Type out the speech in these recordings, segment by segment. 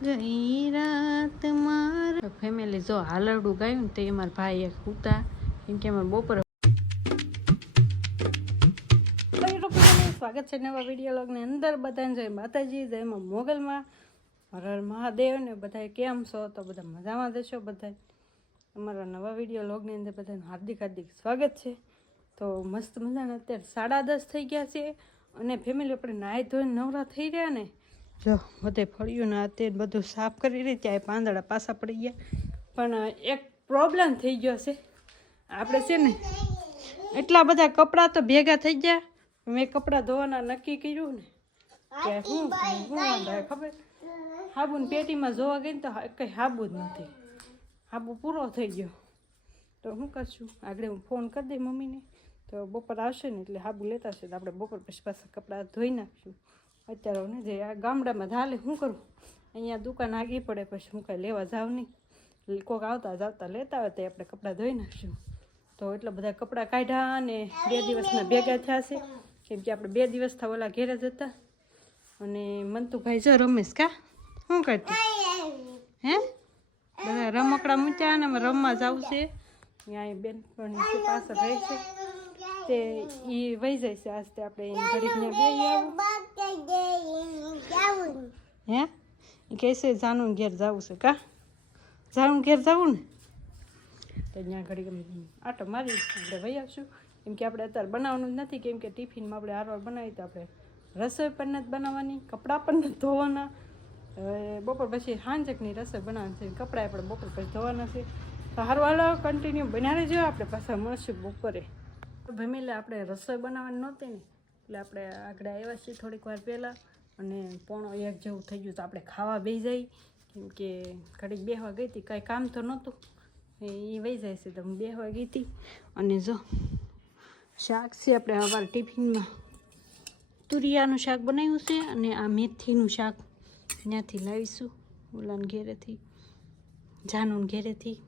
ગઈ રાત માર ફેમિલી જો હાલરડું ગાયું ને તે મારા ભાઈ એક ઉતા કેમ કે અમારે બપોરે સ્વાગત છે નવા વિડીયો લોગની અંદર બધાને જય માતાજી જય માં મોગલમાં હર મહાદેવ ને બધા કેમ છો તો બધા મજામાં દેશો બધા અમારા નવા વિડીયો લોગની અંદર બધાનું હાર્દિક હાર્દિક સ્વાગત છે તો મસ્ત મજાના અત્યારે 10:30 થઈ ગયા છે અને ફેમિલી આપણે નાહી ધોઈને નવરા થઈ રહ્યા ને જો બધે ફળ્યું ને અત્યારે બધું સાફ કરી રહી ત્યાં પાંદડા પાછા પડી ગયા પણ એક પ્રોબ્લેમ થઈ ગયો છે આપણે છે ને એટલા બધા કપડાં તો ભેગા થઈ ગયા મેં કપડાં ધોવાના નક્કી કર્યું ને કે હું વાંધો ખબર હાબુની પેટીમાં જોવા ગઈ ને તો કંઈ હાબુ જ નથી હાબુ પૂરો થઈ ગયો તો શું કરશું આગળ હું ફોન કરી દઈ મમ્મીને તો બપોર આવશે ને એટલે હાબુ લેતા હશે તો આપણે બપોર પછી પાછા કપડાં ધોઈ નાખશું અત્યારે ને જે આ ગામડામાં ધાલે શું કરું અહીંયા દુકાન આગી પડે પછી હું કાંઈ લેવા જાઉં નહીં કોઈક આવતા જાવતા લેતા હોય તો આપણે કપડાં ધોઈ નાખશું તો એટલા બધા કપડાં કાઢ્યા અને 2 દિવસના ભેગા થયા છે કેમ કે આપણે 2 દિવસ થયા ઓલા ઘેરે જ હતા અને મંતુભાઈ જો રમેશ કા શું કરતી હે બધા રમકડા મૂક્યા ને અમે રમવા જવું છે અહીંયા બેનપણી પાસે રહે છે તે એ વહી જાય છે આજ તે આપણે એની ઘડીક હે એ કહે છે જાનું ઘેર જવું છે કા જાનું ઘેર જવું ને તો ત્યાં ઘડીક આટો મારી આપણે વહી આવશું કેમ કે આપણે અત્યારે બનાવવાનું જ નથી કેમ કે ટિફિનમાં આપણે હારવાર બનાવી તો આપણે રસોઈ પણ નથી બનાવવાની કપડાં પણ નથી ધોવાના હવે બપોર પછી હાંજકની રસોઈ બનાવવાની છે કપડાં આપણે બપોર પછી ધોવાના છે તો હારું હાલો કન્ટિન્યુ બનાવી જો આપણે પાછા મળશું બપોરે ભમેલે આપણે રસોઈ બનાવવાની નહોતી ને એટલે આપણે આગળ આવ્યા છીએ થોડીક વાર પહેલાં અને 1:45 જેવું થઈ ગયું તો આપણે ખાવા બેસી જાય કેમ કે ઘડીક બેસવા ગઈ હતી કાંઈ કામ તો નહોતું એ વહી જાય છે તો હું બેસવા ગઈ હતી અને જો શાક છે આપણે અમારા ટિફિનમાં તુરિયાનું શાક બનાવ્યું છે અને આ મેથીનું શાક ત્યાંથી લાવીશું ઓલાને ઘેરેથી જાનુન ઘેરેથી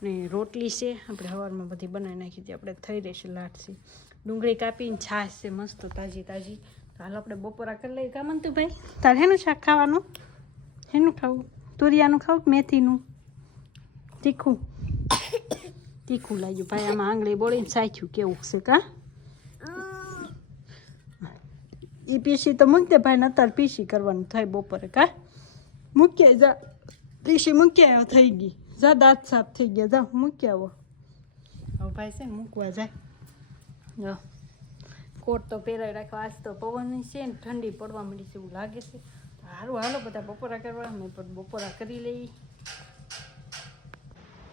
અને રોટલી છે આપણે સવારમાં બધી બનાવી નાખી હતી આપણે થઈ રહેશે લાટસી ડુંગળી કાપીને છાશ છે મસ્ત તાજી તાજી તો હાલ આપણે બપોરા કરી લઈએ કામ તું ભાઈ તારે હેનું શાક ખાવાનું હેનું ખાવું તુરિયાનું ખાવું મેથીનું તીખું તીખું લાગ્યું ભાઈ આમાં આંગળી બોળીને સાખ્યું કેવું છે કા એ પીસી તો મૂકી દે ભાઈ ને અત્યારે પીસી કરવાનું થાય બપોરે કા મૂક્યા જા પીસી મૂક્યા થઈ ગઈ જા દાંત સાફ થઈ ગયા જા મૂક્યા આવો હવે ભાઈ છે ને મૂકવા જાય કોટ તો પહેરાવી રાખવા આજ તો પવન છે ને ઠંડી પડવા માંડી છે એવું લાગે છે સારું હાલો બધા બપોરા કરવા મેં પણ બપોરા કરી લઈ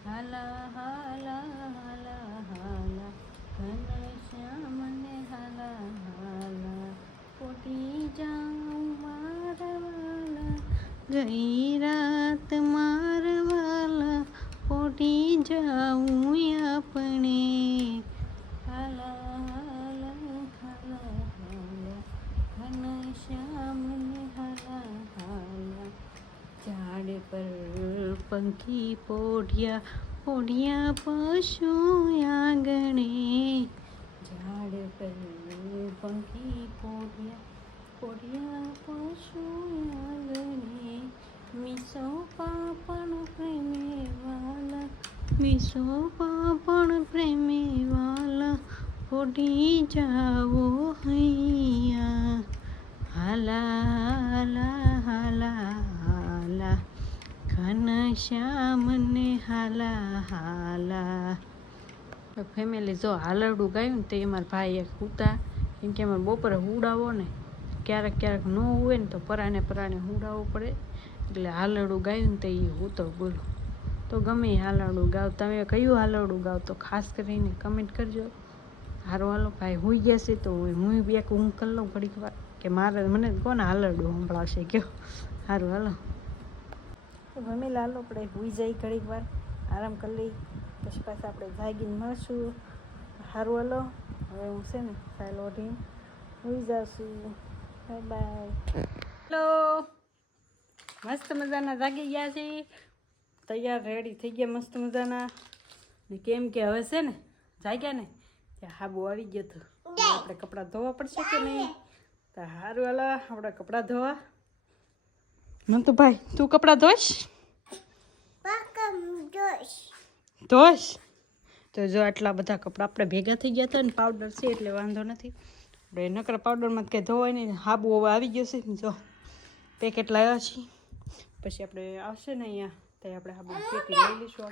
હાલા હાલા હાલા હાલા ઘનશ્યામ ને હાલા હાલા પોટી જાઉં મારવાલા ગઈ રાત મારવાલા પોટી જાઉં આપણે હાલા હાલા હાલા હાલા ઘનશ્યામ ને હાલા હાલા ઝાડ પર પંખી પોઢિયા પોઢિયા પશુ આંગણે ઝાડ પર પંખી પોઢિયા પોઢિયા પશુ આંગણે મીસો પાપણ પ્રેમે વાલા મીસો પાપણ પ્રેમે વાલા પોઢી જાવો હૈયા હાલા હાલા હાલા હાલા ઘનશ્યામ ને હાલા હાલા ફેમિલી જો હાલરડું ગાયું ને તે અમારા ભાઈ એક ઉતા કેમ કે અમારે બપોરે હુડાવો ને ક્યારેક ક્યારેક ન હોય ને તો પરાણે હુડાવવો પડે એટલે હાલરડું ગાયું ને તે એ હું તો બોલો તો ગમે હાલરડું ગાવ તમે કયું હાલરડું ગાવ તો ખાસ કરીને કમેન્ટ કરજો હારું હાલો ભાઈ હોઈ ગયા છે તો હું એક ઊંઘ કરી લઉં ઘડીક વાર કે મારે મને કોને હાલરડું સંભળાવશે કયો સારું હાલો મમ્મી લાલો આપણે હોઈ જાય ઘડીક વાર આરામ કરી લઈ પછી પાછા આપણે જાગીને મળશું સારું હાલો હવે હું છે ને સાયલ ઓઢીને હોઈ જશું બાય બાય હેલો મસ્ત મજાના જાગી ગયા છે તૈયાર રેડી થઈ ગયા મસ્ત મજાના ને કેમ કે હવે છે ને જાગ્યા ને ત્યાં હાબુ આવી ગયો હતો આપણે કપડાં ધોવા પડશે કે નહીં તો સારું હાલો આપણે કપડાં ધોવા મંતુ ભાઈ તું કપડાં ધોઈશ ધોઈશ તો જો આટલા બધા કપડાં આપણે ભેગા થઈ ગયા હતા ને પાવડર છે એટલે વાંધો નથી આપણે નકરા પાવડરમાં કંઈ ધોવાય નહીં હાબુ હવે આવી ગયો છે જો પેકેટ લાવ્યા છીએ પછી આપણે આવશે ને અહીંયા ત્યાં આપણે હાબુ પેટી લઈ લઈશું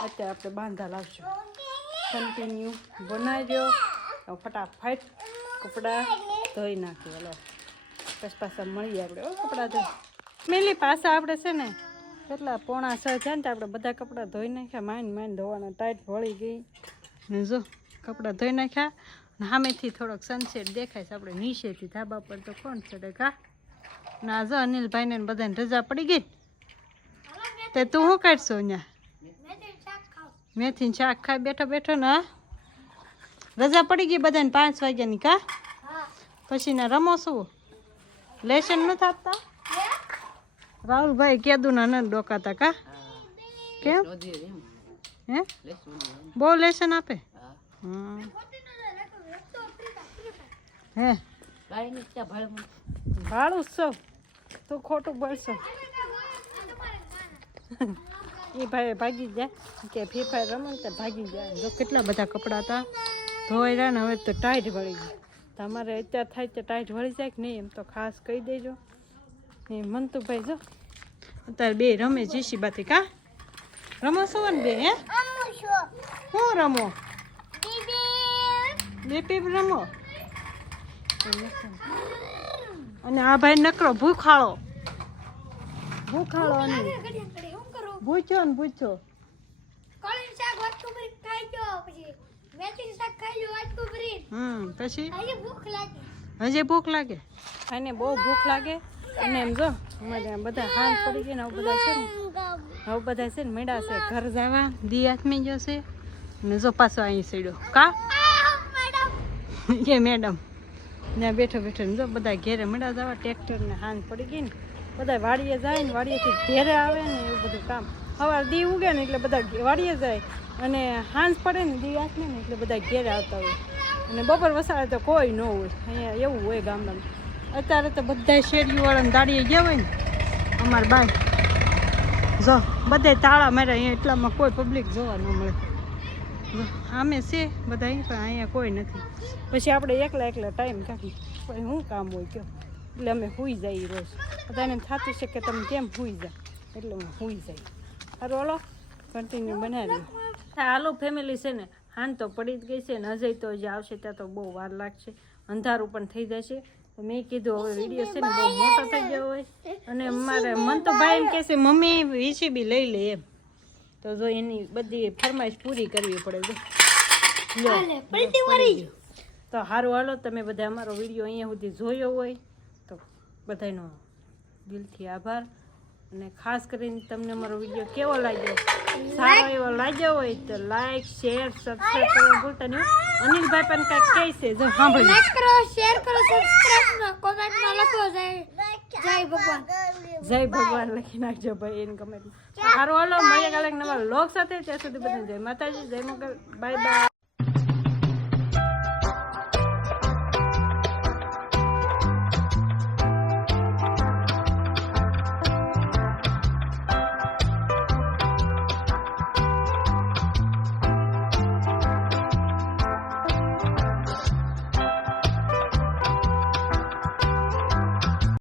અત્યારે આપણે બાંધા લાવશું કન્ટિન્યુ બનાવી દો ફટાફટ કપડાં ધોઈ નાખીએ હલો પછી પાછા મળીએ આપણે કપડાં ધોઈ મેલી પાછા આપણે છે ને કેટલા 5:45 છે ને તો આપણે બધા કપડાં ધોઈ નાખ્યા માઇન ધોવાના ટાઈટ વળી ગઈ ને જો કપડાં ધોઈ નાખ્યા ને સામેથી થોડોક સનસેટ દેખાય છે આપણે નીચેથી ધાબા પર તો કોણ ચડે કા ના જો અનિલભાઈને બધાને રજા પડી ગઈ તે તું શું કાઢશો અહીંયા મેથીને શાક ખાઈ બેઠો ને રજા પડી ગઈ બધાને 5 વાગ્યાની કા પછી ને રમો શું લેશન નથી આપતા રાહુલભાઈ કેદુના ન ડોકાતા કા કેમ હે બહુ લેશન આપે હે ભાડું છો તું ખોટું બોલશો એ ભાઈ ભાગી જાય કે ફ્રી ફાયર રમે તો ભાગી જાય જો કેટલા બધા કપડાં હતા ધોઈ રહ્યા ને હવે તો ટાઈટ વળી ગઈ તમારે અત્યારે થાય તો ટાઈટ વળી જાય કે નહીં એમ તો ખાસ કહી દેજો એ મંતુભાઈ જો અત્યારે બે રમે જીસી બાથી કા રમો છો ને બે હે શું રમો બે રમો અને આ ભાઈ નકરો ભૂખાળો અને ભૂખ્યો ને ભૂખ્યો પછી હજી ભૂખ લાગે અને બહુ ભૂખ લાગે અને એમ જો અમારે બધા હાથ પડી ગયા ને હવે બધા છે ને મેળા છે ઘર જવા દી હાથમાં ગયો છે ને જો પાછો અહીં સીડ્યો કા કે મેડમ ત્યાં બેઠો ને જો બધા ઘેરે મેળા જવા ટ્રેક્ટર ને હાથ પડી ગઈ ને બધા વાડીએ જાય ને વાડીએથી ઘેરે આવે ને એવું બધું કામ સવાર દી ઉગે ને એટલે બધા વાડીએ જાય અને હાંજ પડે ને દી હાથમાં ને એટલે બધા ઘેરે આવતા હોય અને બપોર વસાડે તો કોઈ ન હોય અહીંયા એવું હોય ગામડામાં અત્યારે તો બધા શેરીવાળાને દાડીએ ગયા હોય ને અમારા બાય જો બધે તાળા માર્યા અહીંયા એટલામાં કોઈ પબ્લિક જોવા ન મળે આમે છે બધા પણ અહીંયા કોઈ નથી પછી આપણે એકલા ટાઈમ કાઢી પછી શું કામ હોય કયો એટલે અમે સૂઈ જઈએ રોજ બધાને થતું છે કે તમે કેમ સૂઈ જાય એટલે અમે સૂઈ જઈએ સારું હાલો કન્ટિન્યુ બનાવી હાલો ફેમિલી છે ને હાન તો પડી જ ગઈ છે ને અજય તો જે આવશે ત્યાં તો બહુ વાર લાગશે અંધારું પણ થઈ જશે મેં કીધું હવે વિડીયો છે ને બહુ મોટો થઈ ગયો હોય અને મારે મન તો ભાઈ એમ કહે છે મમ્મી VCB લઈ લે એમ તો જો એની બધી ફરમાઈશ પૂરી કરવી પડે તો સારું હાલો તમે બધા અમારો વિડીયો અહીંયા સુધી જોયો હોય તો બધાનો દિલથી આભાર અને ખાસ કરીને તમને અમારો વિડીયો કેવો લાગ્યો સારો એવો લાગ્યો હોય તો લાઈક શેર સબસ્ક્રાઇબ કરવાનું ભૂલતા નહીં અનિલભાઈ પણ કાંઈક કહે છે જો સાંભળો લાઈક કરો શેર કરો સબસ્ક્રાઇબ કરો કોમેન્ટમાં લખો જય ભગવાન લખી નાખજો ભાઈ એની કમેન્ટમાં સારું હાલો મળીએ કાલે નવા વ્લોગ સાથે ત્યાં સુધી બધા જય માતાજી જય મંગલ બાય બાય